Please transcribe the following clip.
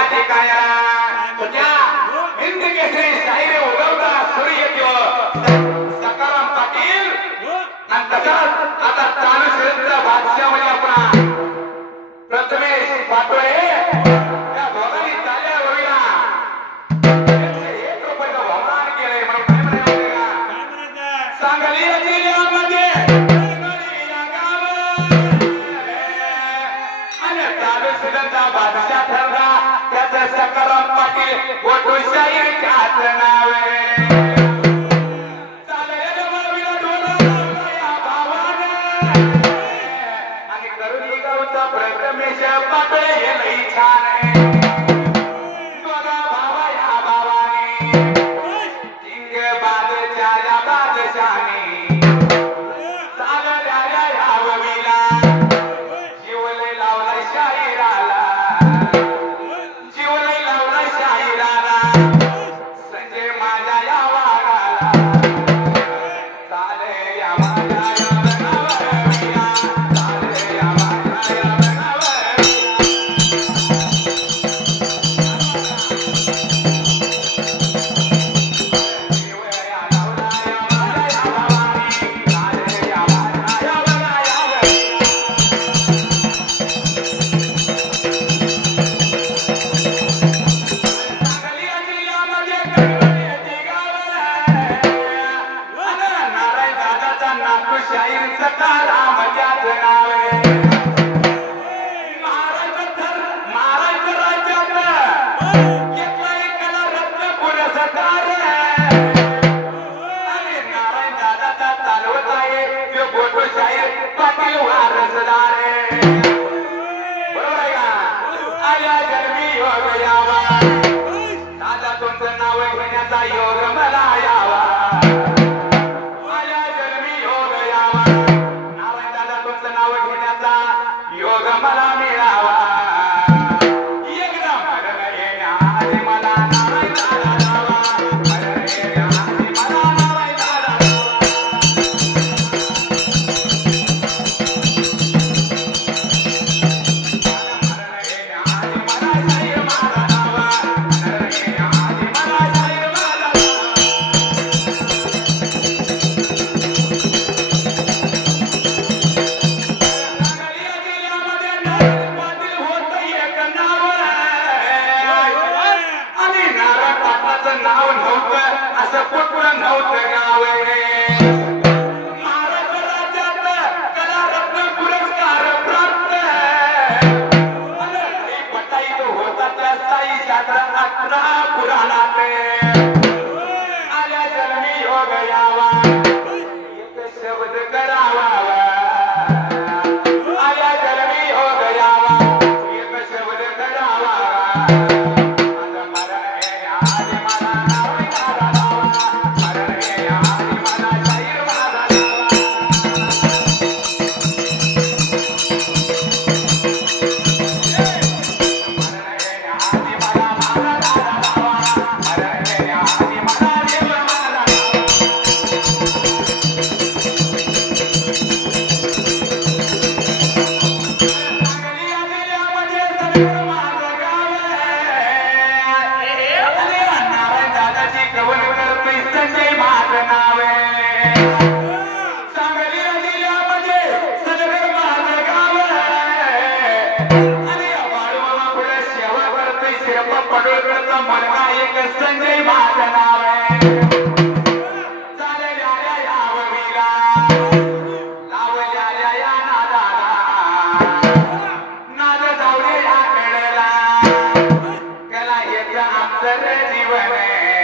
त्या ठिकाणी त्या हिंद केसरी शाहीर उगवता सूर्य सकाराम पाटील आणि तसंच आता चालू शहराचा बादशाह म्हणजे आपला प्रथमेश पाटोळे या भोगानी चाल्या होईना 101 रुपयाचं बहुमान केलंय म्हणजे काय म्हणायचं सांगली जिल्ह्यामध्ये आणि चालू शहराचा बादशाह ठरला त्याचं सकाराम पाटील गोटू शाहीरच्याच नावे पाटोळे हे लई छान आहे बघा भावा या भावाने सिंग बादशाह या बादशाने चालल्या या ववीला जीवलय लावला शाहिराला जीवलय लावला शाहिराला संजय माझ्या या वाघाला चाले या माझ्या या ववीला चाले या माझ्या या योग मला यावा आया जन्मी योग यावा नारायण दादा तुमचं नाव घेण्याचा योग मला मिळावा एकदा मरण येण्याआधी मला नारायण दादा जावा मरण येण्याआधी मला नारायण दादा मरण येण्याआधी मला शाहीर माझा जावा मरण येण्याआधी मला शाहीर माझा नाव नव्हतं असं कुठलं नव्हतं गाव महाराष्ट्र राज्यात कला रत्न पुरस्कार प्राप्त पटाईत होता त्या साई शास्त्र 18 पुराणात आल्या जन्मी योग यावा एक शब्द करावा आल्या जन्मी योग यावा एक शब्द करावा संजय माझं नाव आहे चालल्या या ववीला लावल्या या नादाला नाद जाऊ दे या कडेला कला हेच आमचं जीवन आहे